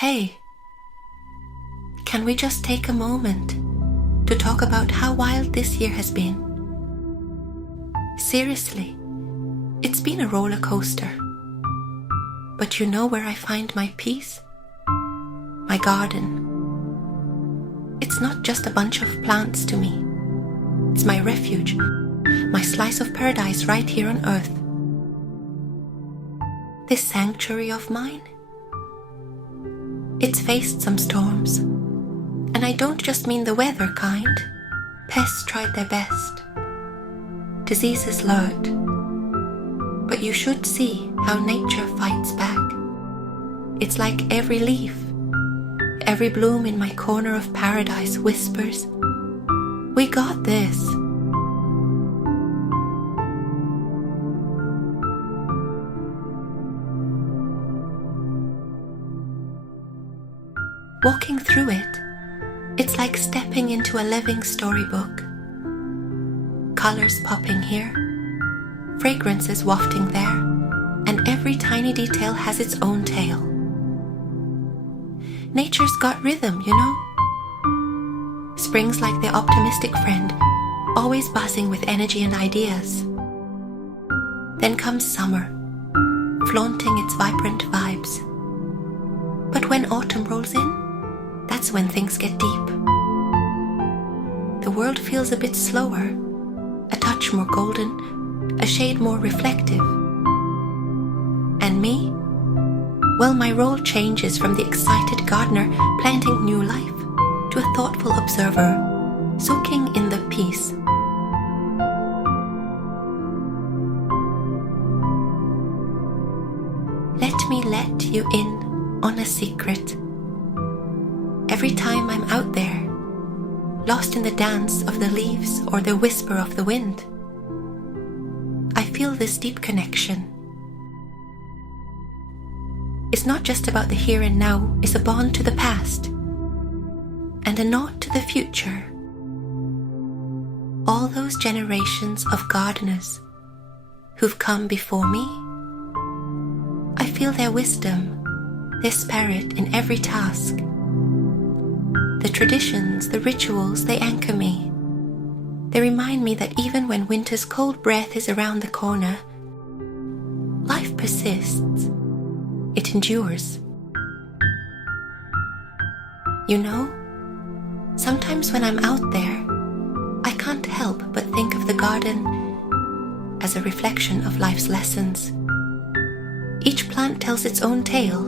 Hey, can we just take a moment to talk about how wild this year has been? Seriously, it's been a roller coaster. But you know where I find my peace? My garden. It's not just a bunch of plants to me. It's my refuge, my slice of paradise right here on earth. This sanctuary of mine, it's faced some storms. And I don't just mean the weather kind. Pests tried their best. Diseases lurked. But you should see how nature fights back. It's like every leaf, every bloom in my corner of paradise whispers, "We got this." Walking through it, it's like stepping into a living storybook. Colors popping here, fragrances wafting there, and every tiny detail has its own tale. Nature's got rhythm, you know? Spring's like the optimistic friend, always buzzing with energy and ideas. Then comes summer, flaunting its vibrant vibes. But when autumn rolls in, that's when things get deep. The world feels a bit slower, a touch more golden, a shade more reflective. And me? Well, my role changes from the excited gardener planting new life to a thoughtful observer, soaking in the peace. Let me let you in on a secret. Every time I'm out there, lost in the dance of the leaves or the whisper of the wind, I feel this deep connection. It's not just about the here and now, it's a bond to the past and a nod to the future. All those generations of gardeners who've come before me, I feel their wisdom, their spirit in every task. The traditions, the rituals, they anchor me. They remind me that even when winter's cold breath is around the corner, life persists. It endures. You know, sometimes when I'm out there, I can't help but think of the garden as a reflection of life's lessons. Each plant tells its own tale.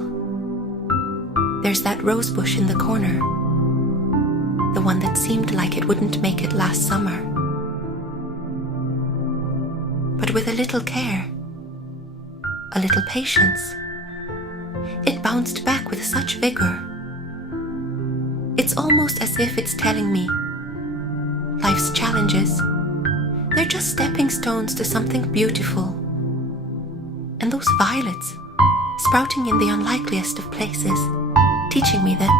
There's that rose bush in the corner, the one that seemed like it wouldn't make it last summer. But with a little care, a little patience, it bounced back with such vigor. It's almost as if it's telling me, life's challenges, they're just stepping stones to something beautiful. And those violets, sprouting in the unlikeliest of places, teaching me that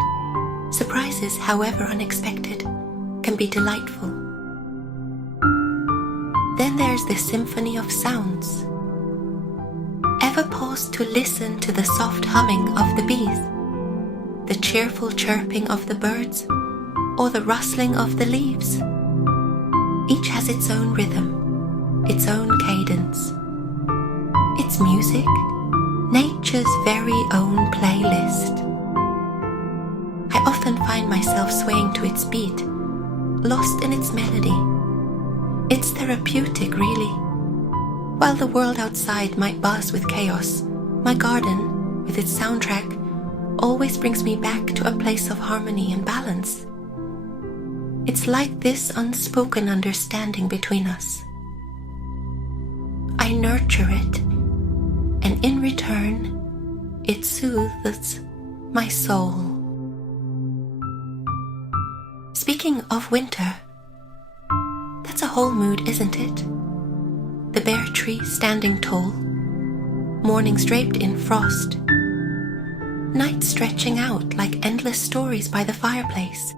surprises, however unexpected, can be delightful. Then there's the symphony of sounds. Ever pause to listen to the soft humming of the bees, the cheerful chirping of the birds, or the rustling of the leaves? Each has its own rhythm, its own cadence. It's music, nature's very own playlist. I often find myself swaying to its beat, lost in its melody. It's therapeutic, really. While the world outside might buzz with chaos, my garden, with its soundtrack, always brings me back to a place of harmony and balance. It's like this unspoken understanding between us. I nurture it, and in return, it soothes my soul. Speaking of winter, that's a whole mood, isn't it? The bare tree standing tall, mornings draped in frost, nights stretching out like endless stories by the fireplace.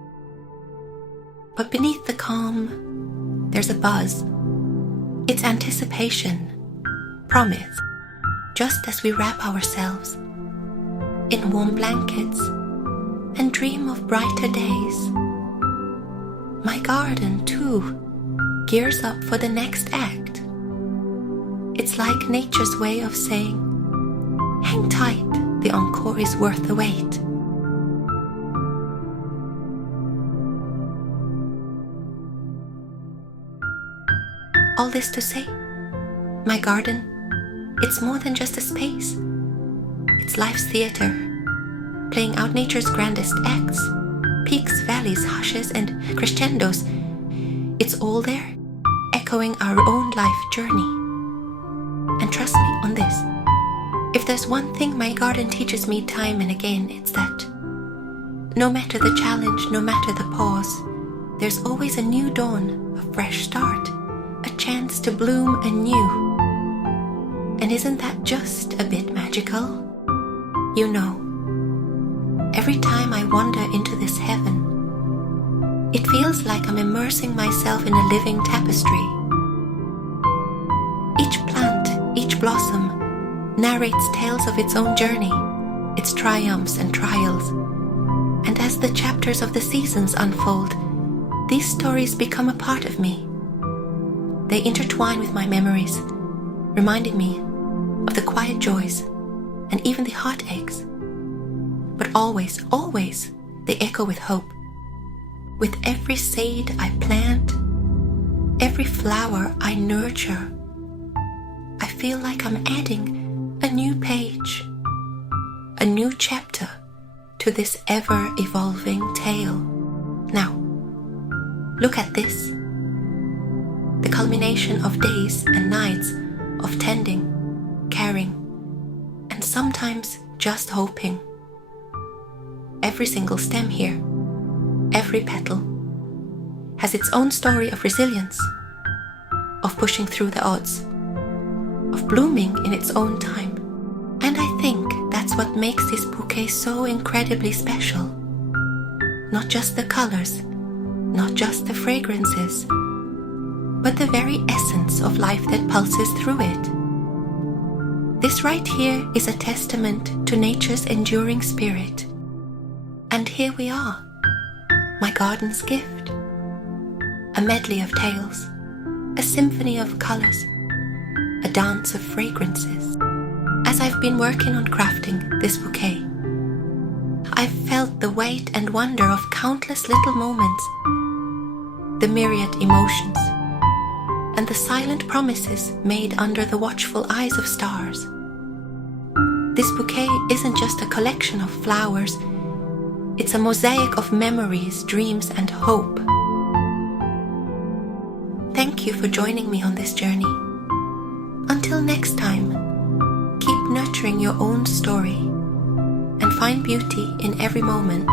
But beneath the calm, there's a buzz. It's anticipation, promise, just as we wrap ourselves in warm blankets and dream of brighter days. My garden, too, gears up for the next act. It's like nature's way of saying, hang tight, the encore is worth the wait. All this to say, my garden, it's more than just a space. It's life's theater, playing out nature's grandest acts, peaks, valleys, hushes, and crescendos. It's all there, echoing our own life journey. And trust me on this, if there's one thing my garden teaches me time and again, it's that no matter the challenge, no matter the pause, there's always a new dawn, a fresh start, a chance to bloom anew. And isn't that just a bit magical? You know, every time I wander into this heaven, it feels like I'm immersing myself in a living tapestry. Each plant, each blossom, narrates tales of its own journey, its triumphs and trials. And as the chapters of the seasons unfold, these stories become a part of me. They intertwine with my memories, reminding me of the quiet joys and even the heartaches. But always, always, they echo with hope. With every seed I plant, every flower I nurture, I feel like I'm adding a new page, a new chapter to this ever-evolving tale. Now, look at this. The culmination of days and nights of tending, caring, and sometimes just hoping. Every single stem here, every petal, has its own story of resilience, of pushing through the odds, of blooming in its own time. And I think that's what makes this bouquet so incredibly special. Not just the colors, not just the fragrances, but the very essence of life that pulses through it. This right here is a testament to nature's enduring spirit. And here we are, my garden's gift. A medley of tales, a symphony of colors, a dance of fragrances. As I've been working on crafting this bouquet, I've felt the weight and wonder of countless little moments, the myriad emotions, and the silent promises made under the watchful eyes of stars. This bouquet isn't just a collection of flowers, it's a mosaic of memories, dreams, and hope. Thank you for joining me on this journey. Until next time, keep nurturing your own story and find beauty in every moment.